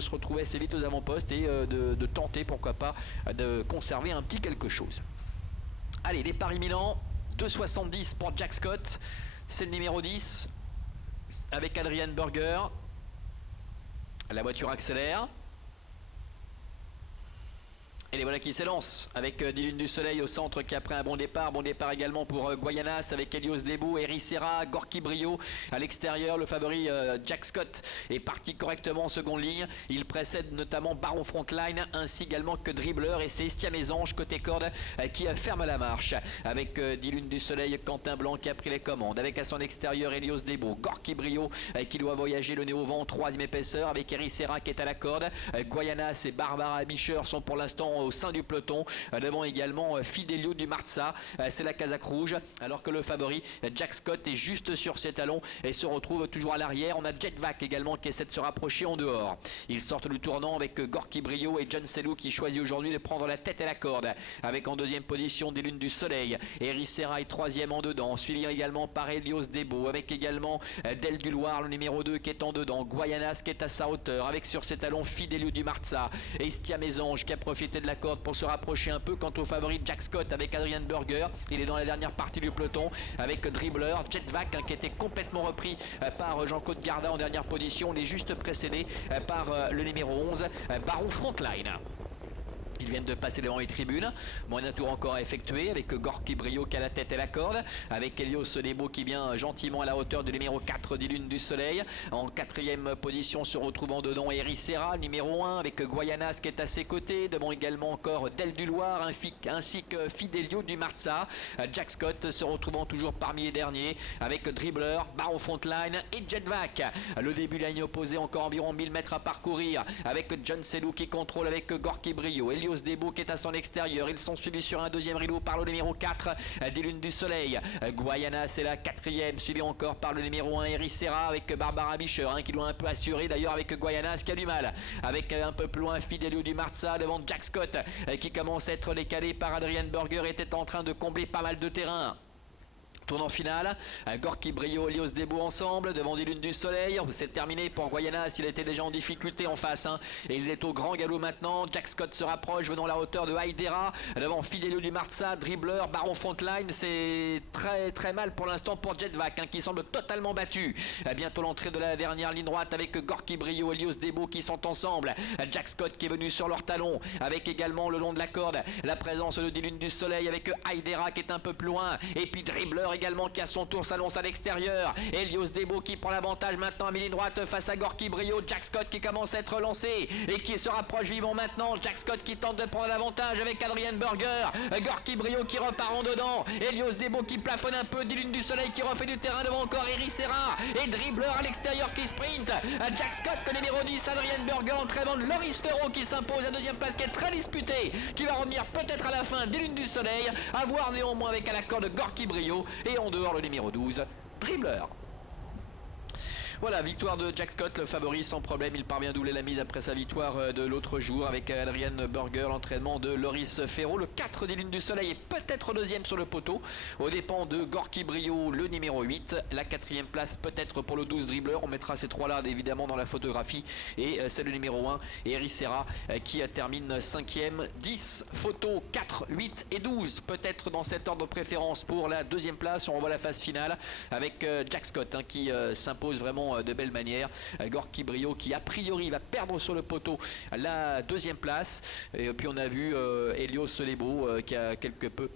se retrouver assez vite aux avant-postes et de tenter, pourquoi pas, de conserver un petit quelque chose. Allez, départ imminent, 2,70 pour Jack Scott, c'est le numéro 10, avec Adrian Burger. La voiture accélère. Et les voilà qui s'élancent avec 10 lunes du soleil au centre qui a pris un bon départ également pour Guayanas avec Helios Debo, Eri Serra, Gorky Brio à l'extérieur. Le favori Jack Scott est parti correctement en seconde ligne. Il précède notamment Baron Frontline ainsi également que Dribbler, et c'est Estia Mésange côté corde qui ferme la marche avec 10 lunes du soleil, Quentin Blanc qui a pris les commandes avec à son extérieur Helios Debo, Gorky Brio qui doit voyager le nez au vent, 3e épaisseur avec Eri Serra qui est à la corde. Guayanas et Barbara Bischer sont pour l'instant au sein du peloton, devant également Fidelio du Marza, c'est la casaque rouge, alors que le favori Jack Scott est juste sur ses talons et se retrouve toujours à l'arrière. On a Jetvac également qui essaie de se rapprocher en dehors. Ils sortent du tournant avec Gorky Brio et John Selou qui choisit aujourd'hui de prendre la tête et la corde, avec en deuxième position des lunes du soleil. Eri Serra est 3e en dedans, suivi également par Helios Debo, avec également Del du Loir, le numéro 2 qui est en dedans, Guayanas qui est à sa hauteur, avec sur ses talons Fidelio du Marza, Estia Mésange qui a profité de la corde pour se rapprocher un peu. Quant au favori Jack Scott avec Adrian Burger, il est dans la dernière partie du peloton avec Dribbler, Jetvac qui était complètement repris par Jean-Claude Garda en dernière position. Il est juste précédé par le numéro 11 Baron Frontline. Ils viennent de passer devant les tribunes. Moins tour encore à effectuer avec Gorky Brio qui a la tête et la corde, avec Helios Debo qui vient gentiment à la hauteur du numéro 4 des lunes du soleil. En 4e position se retrouvant dedans Eri Serra, numéro 1, avec Guayanas qui est à ses côtés. Devant également encore Del du Loir ainsi que Fidelio du Marza. Jack Scott se retrouvant toujours parmi les derniers avec Dribbler, Baron Frontline et Jetvac. Le début de la ligne opposée, encore environ 1000 mètres à parcourir avec John Selou qui contrôle avec Gorky Brio. Helios Debo qui est à son extérieur. Ils sont suivis sur un deuxième rideau par le numéro 4 des lunes du soleil. Guayana c'est la 4e, suivi encore par le numéro 1 Eri Serra avec Barbara Bischer qui doit un peu assurer d'ailleurs avec Guayana qui a du mal. Avec un peu plus loin Fidelio du Marza devant Jack Scott qui commence à être décalé par Adrian Burger, était en train de combler pas mal de terrain. Tournant final, Gorky Brio, Helios Debo ensemble devant des lunes du soleil. C'est terminé pour Guayanas, il était déjà en difficulté en face et il est au grand galop maintenant. Jack Scott se rapproche venant la hauteur de Haidera devant Fidelio du Marza, Dribbler, Baron Frontline. C'est très mal pour l'instant pour Jetvac qui semble totalement battu. Bientôt l'entrée de la dernière ligne droite avec Gorky Brio, Helios Debo qui sont ensemble. Jack Scott qui est venu sur leur talon avec également le long de la corde la présence de des lunes du soleil avec Haidera qui est un peu plus loin, et puis Dribbler également qui à son tour s'annonce à l'extérieur. Helios Debo qui prend l'avantage maintenant à mi-ligne droite face à Gorky Brio. Jack Scott qui commence à être lancé et qui se rapproche vivement maintenant. Jack Scott qui tente de prendre l'avantage avec Adrian Burger. Gorky Brio qui repart en dedans. Helios Debo qui plafonne un peu. 10 lunes du soleil qui refait du terrain devant encore Eri Serra et Dribbler à l'extérieur qui sprint. Jack Scott le numéro 10, Adrian Burger en créant de Loris Ferro qui s'impose. La deuxième place qui est très disputée, qui va revenir peut-être à la fin des lunes du soleil. À voir néanmoins avec à l'accord de Gorky Brio et en dehors le numéro 12, Dribbler. Voilà, victoire de Jack Scott, le favori sans problème. Il parvient à doubler la mise après sa victoire de l'autre jour avec Adrian Burger, l'entraînement de Loris Ferro. Le 4 des lunes du soleil est peut-être deuxième sur le poteau, aux dépens de Gorky Brio, le numéro 8. La 4e place peut-être pour le 12 Dribbler. On mettra ces trois-là évidemment dans la photographie. Et c'est le numéro 1, Eri Serra, qui termine 5e. 10 photos, 4, 8 et 12 peut-être dans cet ordre de préférence pour la 2e place. On revoit la phase finale avec Jack Scott qui s'impose vraiment de belle manière. Gorky Brio qui a priori va perdre sur le poteau la 2e place, et puis on a vu Helios Debo qui a quelque peu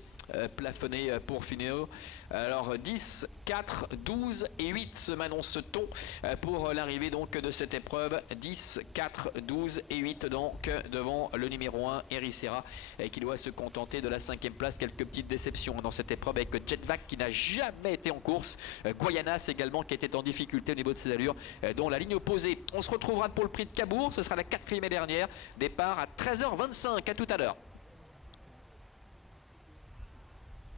plafonné pour finir. Alors 10, 4, 12 et 8 se m'annonce-t-on pour l'arrivée donc de cette épreuve. 10, 4, 12 et 8 donc devant le numéro 1 Eri Serra qui doit se contenter de la 5e place. Quelques petites déceptions dans cette épreuve avec Jetvac qui n'a jamais été en course, Guayanas également qui était en difficulté au niveau de ses allures, dont la ligne opposée. On se retrouvera pour le prix de Cabourg, ce sera la 4e et dernière, départ à 13h25. À tout à l'heure.